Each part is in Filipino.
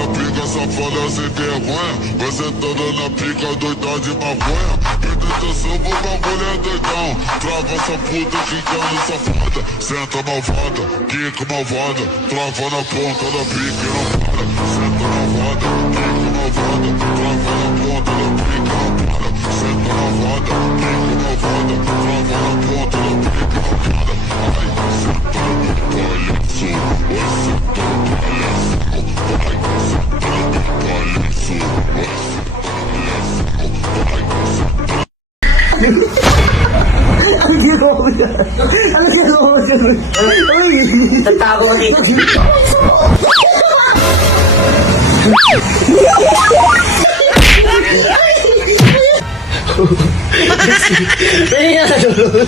na pica, safada sem vergonha. Você toda na pica, doida de maconha. Presta atenção, o bagulho é doidão. Trava essa puta, quicando safada. Senta malvada, quica malvada. Trava na ponta da pica e não para. Senta malvada, quica malvada. Trava na ponta da pica e não para. Senta malvada, quica malvada. Trava na ponta da pica e não para. Ai, senta no palhaço. Oi, senta no palhaço. Ai, senta no palhaço. Oi, Ano ginagawa mo dyan? Ano ginagawa mo dyan? Uy! Tatago ka dito. Dali nga sa dulo.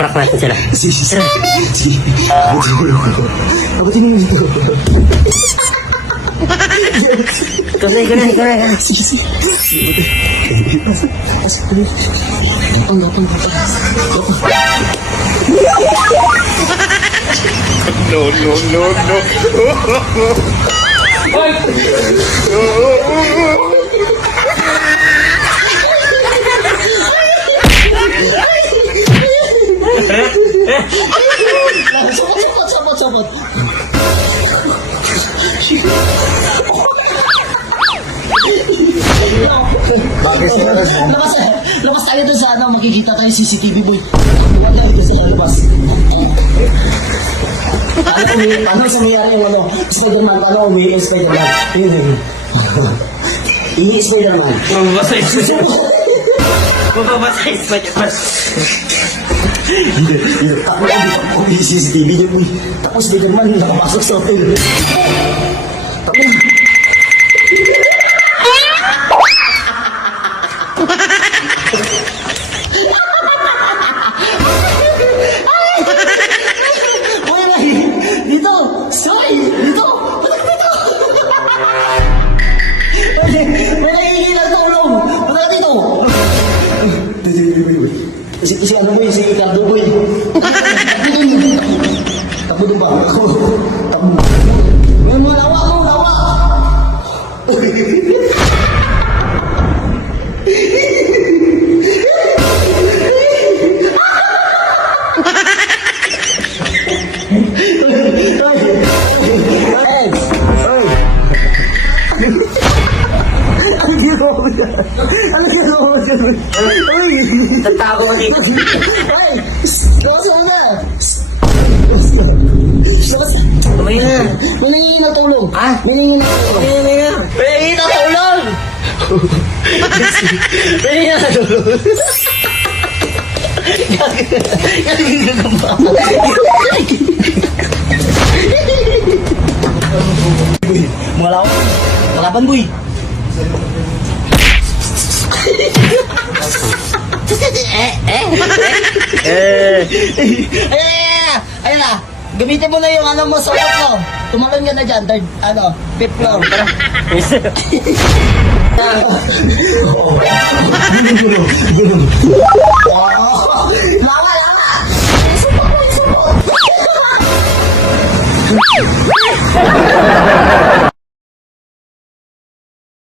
Prak natin sila. Sige. Ako din yung dito. Ikaw na. Sige. Sabot. Labas tayo doon sa ano, makikita tayo CCTV boy. Wala dito sa labas. Ano sa nangyari yung ano, Spider-Man, paano umihi yung Spider-Man? Ihi Spider-Man. Mababasa yung Spider-Man. Ako lang dito ako yung CCTV niya boy. Tapos Spider-Man nakapasok sa hotel. Si ano boy, si Ricardo boy. Takbo doon ba? Takbo. May lawa. Ano ginagawa mo dyan? Uy! Tatago ka dito. Ay! Lakas mo na! Kamay na. May nangyayin na tulong. Ha? May nangyayin na tulong. May natulog! Dali nga sa tulong. Boy, mga lawa. Kalaban boy. Ayun na. Gamitin mo na yung ano mo sa uot mo. Tumalon ka na dyan. Third, fifth floor. Tara. Lama.